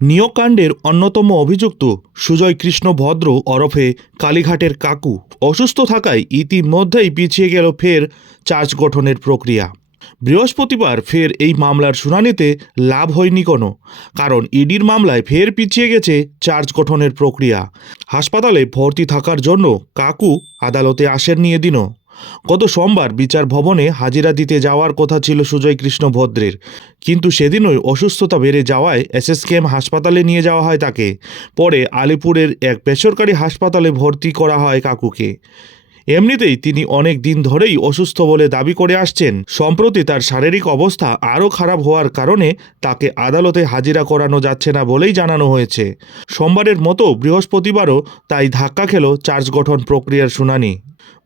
নিয়োগকাণ্ডের অন্যতম অভিযুক্ত সুজয় কৃষ্ণ ভদ্র ওরফে কালীঘাটের কাকু। অসুস্থ থাকায় ইতিমধ্যেই পিছিয়ে গেল ফের চার্জ গঠনের প্রক্রিয়া। বৃহস্পতিবার ফের এই মামলার শুনানিতে লাভ হয়নি কোনো, কারণ ইডির মামলায় ফের পিছিয়ে গেছে চার্জ গঠনের প্রক্রিয়া। হাসপাতালে ভর্তি থাকার জন্য কাকু আদালতে আসেননি এদিনও। গত সোমবার বিচার ভবনে হাজিরা দিতে যাওয়ার কথা ছিল সুজয় কৃষ্ণ ভদ্রের। কিন্তু সেদিনই অসুস্থতা বেড়ে যাওয়ায় এসএসকেএম হাসপাতালে নিয়ে যাওয়া হয় তাকে। পরে আলিপুরের এক বেসরকারি হাসপাতালে ভর্তি করা হয় কাকুকে। এমনিতেই তিনি অনেক দিন ধরেই অসুস্থ বলে দাবি করে আসছেন। সম্প্রতি তার শারীরিক অবস্থা আরও খারাপ হওয়ার কারণে তাকে আদালতে হাজিরা করানো যাচ্ছে না বলেই জানানো হয়েছে। সোমবারের মতো বৃহস্পতিবারও তাই ধাক্কা খেল চার্জ গঠন প্রক্রিয়ার শুনানি।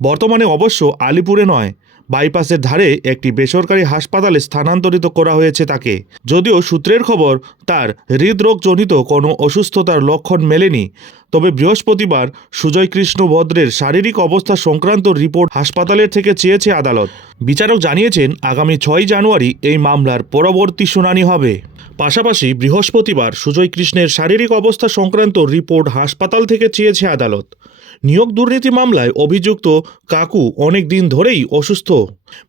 বর্তমানে অবশ্য আলিপুরে নয়। বাইপাসের ধারে একটি বেসরকারি হাসপাতালে স্থানান্তরিত করা হয়েছে তাকে। যদিও সূত্রের খবর, তার হৃদরোগজনিত কোনো অসুস্থতার লক্ষণ মেলেনি। তবে বৃহস্পতিবার সুজয় কৃষ্ণ ভদ্রের শারীরিক অবস্থা সংক্রান্ত রিপোর্ট হাসপাতালের থেকে চেয়েছে আদালত। বিচারক জানিয়েছেন, আগামী ছয় জানুয়ারি এই মামলার পরবর্তী শুনানি হবে। পাশাপাশি বৃহস্পতিবার সুজয় কৃষ্ণের শারীরিক অবস্থা সংক্রান্ত রিপোর্ট হাসপাতাল থেকে চেয়েছে আদালত। নিয়োগ দুর্নীতি মামলায় অভিযুক্ত কাকু অনেক দিন ধরেই অসুস্থ।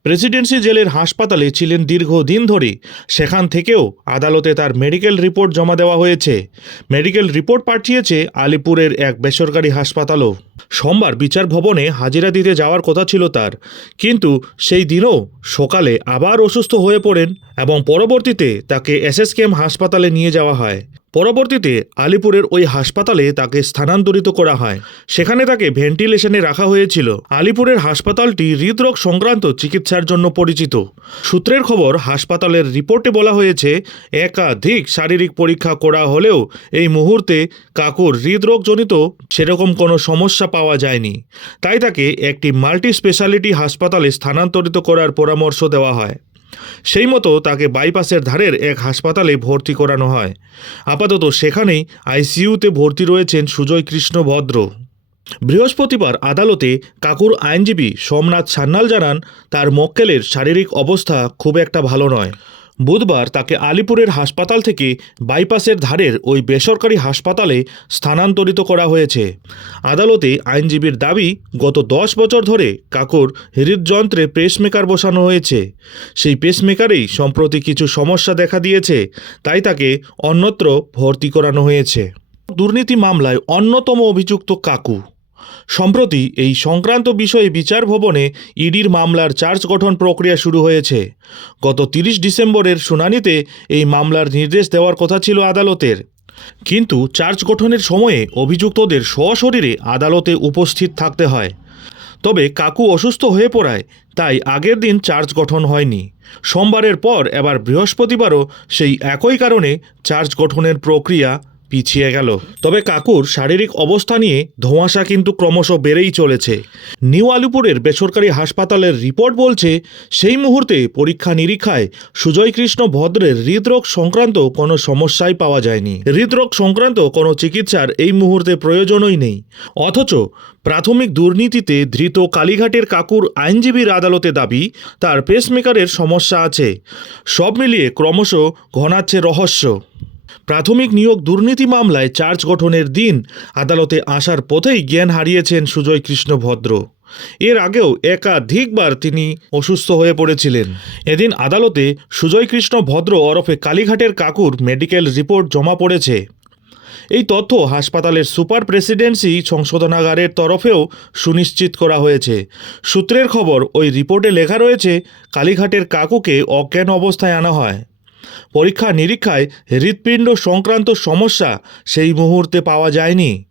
প্রেসিডেন্সি জেলের হাসপাতালে ছিলেন দীর্ঘ দিন ধরে। সেখান থেকেও আদালতে তার মেডিকেল রিপোর্ট জমা দেওয়া হয়েছে। মেডিকেল রিপোর্ট পাঠিয়েছে আলিপুরের এক বেসরকারি হাসপাতালও। সোমবার বিচার ভবনে হাজিরা দিতে যাওয়ার কথা ছিল তার। কিন্তু সেই দিনও সকালে আবার অসুস্থ হয়ে পড়েন এবং পরবর্তীতে তাকে এসএসকেএম হাসপাতালে নিয়ে যাওয়া হয়। পরবর্তীতে আলিপুরের ওই হাসপাতালে তাকে স্থানান্তরিত করা হয়। সেখানে তাকে ভেন্টিলেশনে রাখা হয়েছিল। আলিপুরের হাসপাতালটি হৃদরোগ সংক্রান্ত চিকিৎসার জন্য পরিচিত। সূত্রের খবর, হাসপাতালের রিপোর্টে বলা হয়েছে, একাধিক শারীরিক পরীক্ষা করা হলেও এই মুহূর্তে কাকুর হৃদরোগজনিত সেরকম কোনো সমস্যা পাওয়া যায়নি। তাই তাকে একটি মাল্টি স্পেশালিটি হাসপাতালে স্থানান্তরিত করার পরামর্শ দেওয়া হয়। সেই মতো তাকে বাইপাসের ধারের এক হাসপাতালে ভর্তি করানো হয়। আপাতত সেখানেই আইসিইউতে ভর্তি রয়েছেন সুজয় কৃষ্ণ ভদ্র। বৃহস্পতিবার আদালতে কাকুর আইনজীবী সোমনাথ সান্যাল জানান, তার মক্কেলের শারীরিক অবস্থা খুব একটা ভালো নয়। বুধবার তাকে আলিপুরের হাসপাতাল থেকে বাইপাসের ধারের ওই বেসরকারি হাসপাতালে স্থানান্তরিত করা হয়েছে। আদালতে আইনজীবীর দাবি, গত দশ বছর ধরে কাকুর হৃদযন্ত্রে পেসমেকার বসানো হয়েছে। সেই পেসমেকারেই সম্প্রতি কিছু সমস্যা দেখা দিয়েছে, তাই তাকে অন্যত্র ভর্তি করানো হয়েছে। দুর্নীতি মামলায় অন্যতম অভিযুক্ত কাকু। সম্প্রতি এই সংক্রান্ত বিষয়ে বিচার ভবনে ইডির মামলার চার্জ গঠন প্রক্রিয়া শুরু হয়েছে। গত তিরিশ ডিসেম্বরের শুনানিতে এই মামলার নির্দেশ দেওয়ার কথা ছিল আদালতের। কিন্তু চার্জ গঠনের সময়ে অভিযুক্তদের সশরীরে আদালতে উপস্থিত থাকতে হয়। তবে কাকু অসুস্থ হয়ে পড়ায়, তাই আগের দিন চার্জ গঠন হয়নি। সোমবারের পর এবার বৃহস্পতিবারও সেই একই কারণে চার্জ গঠনের প্রক্রিয়া পিছিয়ে গেল। তবে কাকুর শারীরিক অবস্থা নিয়ে ধোঁয়াশা কিন্তু ক্রমশ বেড়েই চলেছে। নিউ আলিপুরের বেসরকারি হাসপাতালের রিপোর্ট বলছে, সেই মুহূর্তে পরীক্ষা নিরীক্ষায় সুজয় কৃষ্ণ ভদ্রের হৃদরোগ সংক্রান্ত কোনো সমস্যাই পাওয়া যায়নি। হৃদরোগ সংক্রান্ত কোনো চিকিৎসার এই মুহূর্তে প্রয়োজনই নেই। অথচ প্রাথমিক দুর্নীতিতে ধৃত কালীঘাটের কাকুর আইনজীবীর আদালতে দাবি, তার পেসমেকারের সমস্যা আছে। সব মিলিয়ে ক্রমশ ঘনাচ্ছে রহস্য। প্রাথমিক নিয়োগ দুর্নীতি মামলায় চার্জ গঠনের দিন আদালতে আসার পথেই জ্ঞান হারিয়েছেন সুজয় কৃষ্ণ ভদ্র। এর আগেও একাধিকবার তিনি অসুস্থ হয়ে পড়েছিলেন। এদিন আদালতে সুজয় কৃষ্ণ ভদ্র ওরফে কালীঘাটের কাকুর মেডিকেল রিপোর্ট জমা পড়েছে। এই তথ্য হাসপাতালের সুপার প্রেসিডেন্সি সংশোধনাগারের তরফেও সুনিশ্চিত করা হয়েছে। সূত্রের খবর, ওই রিপোর্টে লেখা রয়েছে, কালীঘাটের কাকুকে অজ্ঞান অবস্থায় আনা হয়। পরীক্ষা নিরীক্ষায় হৃৎপিণ্ড সংক্রান্ত সমস্যা সেই মুহূর্তে পাওয়া যায়নি।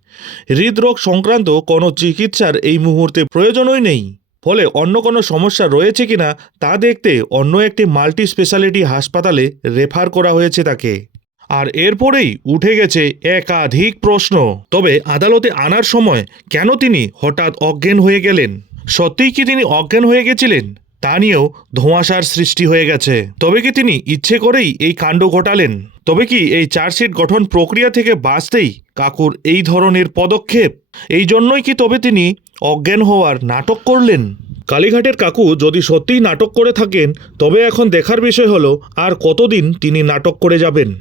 হৃদরোগ সংক্রান্ত কোনো চিকিৎসার এই মুহূর্তে প্রয়োজনই নেই। ফলে অন্য কোনো সমস্যা রয়েছে কিনা তা দেখতে অন্য একটি মাল্টি স্পেশালিটি হাসপাতালে রেফার করা হয়েছে তাকে। আর এরপরেই উঠে গেছে একাধিক প্রশ্ন। তবে আদালতে আনার সময় কেন তিনি হঠাৎ অজ্ঞান হয়ে গেলেন? সত্যিই কি তিনি অজ্ঞান হয়ে গেছিলেন? তা নিয়েও ধোঁয়াশার সৃষ্টি হয়ে গেছে। তবে কি তিনি ইচ্ছে করেই এই কাণ্ড ঘটালেন? তবে কি এই চার্জশিট গঠন প্রক্রিয়া থেকে বাঁচতেই কাকুর এই ধরনের পদক্ষেপ? এই জন্যই কি তবে তিনি অজ্ঞান হওয়ার নাটক করলেন? কালীঘাটের কাকু যদি সত্যিই নাটক করে থাকেন, তবে এখন দেখার বিষয় হলো, আর কতদিন তিনি নাটক করে যাবেন?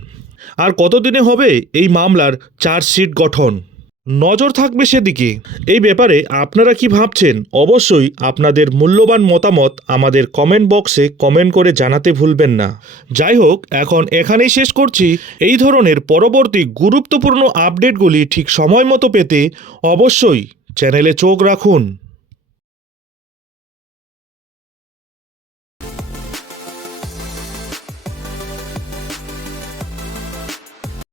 আর কতদিনে হবে এই মামলার চার্জশিট গঠন? নজর থাকবে সেদিকে। এই ব্যাপারে আপনারা কি ভাবছেন? অবশ্যই আপনাদের মূল্যবান মতামত আমাদের কমেন্ট বক্সে কমেন্ট করে জানাতে ভুলবেন না। যাই হোক, এখন এখানেই শেষ করছি। এই ধরনের পরবর্তী গুরুত্বপূর্ণ আপডেটগুলি ঠিক সময় মতো পেতে অবশ্যই চ্যানেলে চোখ রাখুন।